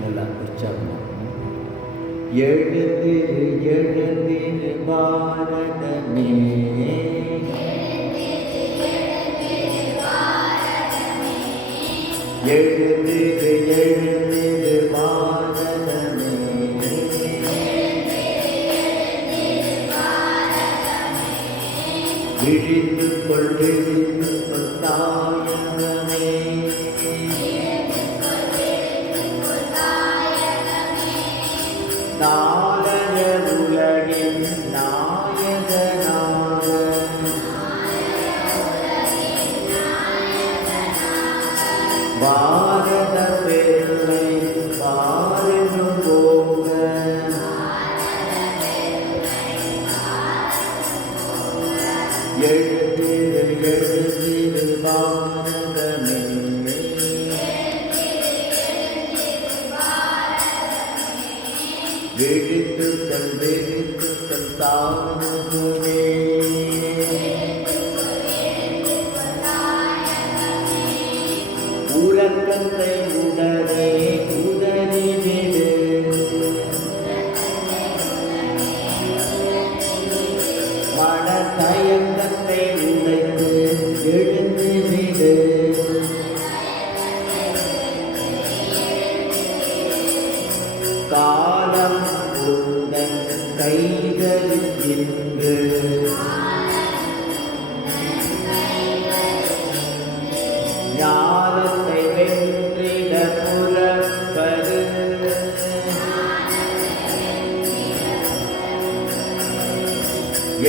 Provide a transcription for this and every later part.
நல்லா உற்சாகம் எழுந்திரு எழுந்திரு பாரதமே. எழுந்திரு எழுந்திரு பாரதமே. விழித்து கொள் விழித்து கண் விழித்து உறக்கத்தை உடனே உதறிவிடு மன தயக்கத்தை உடைத்து எழுந்துவிடு காலம் கைகளில் இன்று ஞானத்தை வென்றிட புறப்படு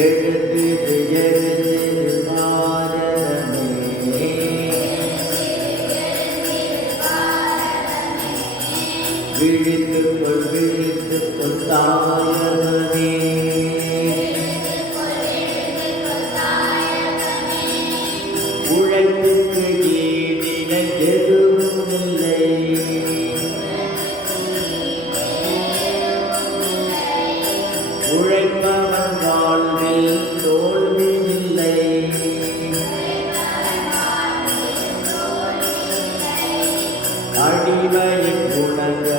எழுந்திரு விழித்து கொள் விழித்து கொள் தாயகமே உழைப்புக்கு எதுவும் இல்லை உழைப்பவன் வாழ்வில் தோல்வி இல்லை அடிமையின் உணர்ந்த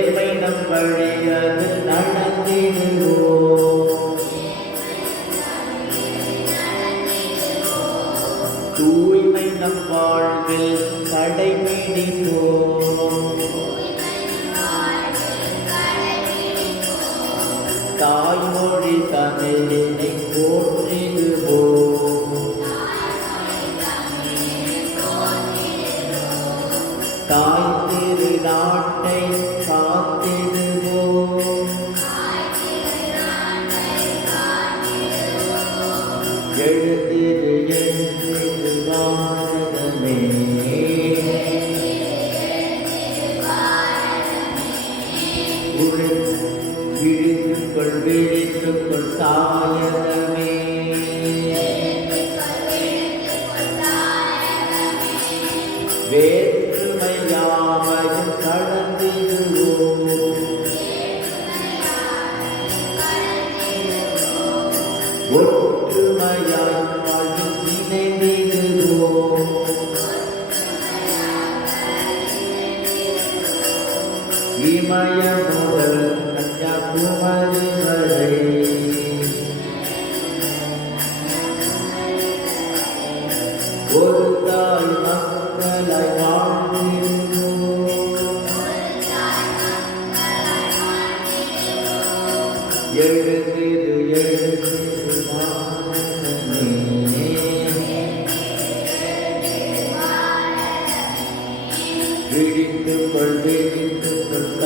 தூய்மை நம் வாழ்வில் கடைபிடிப்போம் தாய்மொழி தமிழினை போற்றிடுவோம். தாய் திருநாட்டை விழித்துக்கொள் விழித்துக்கொள் தாயகமே வேற்றுமையாமையும்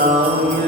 Oh.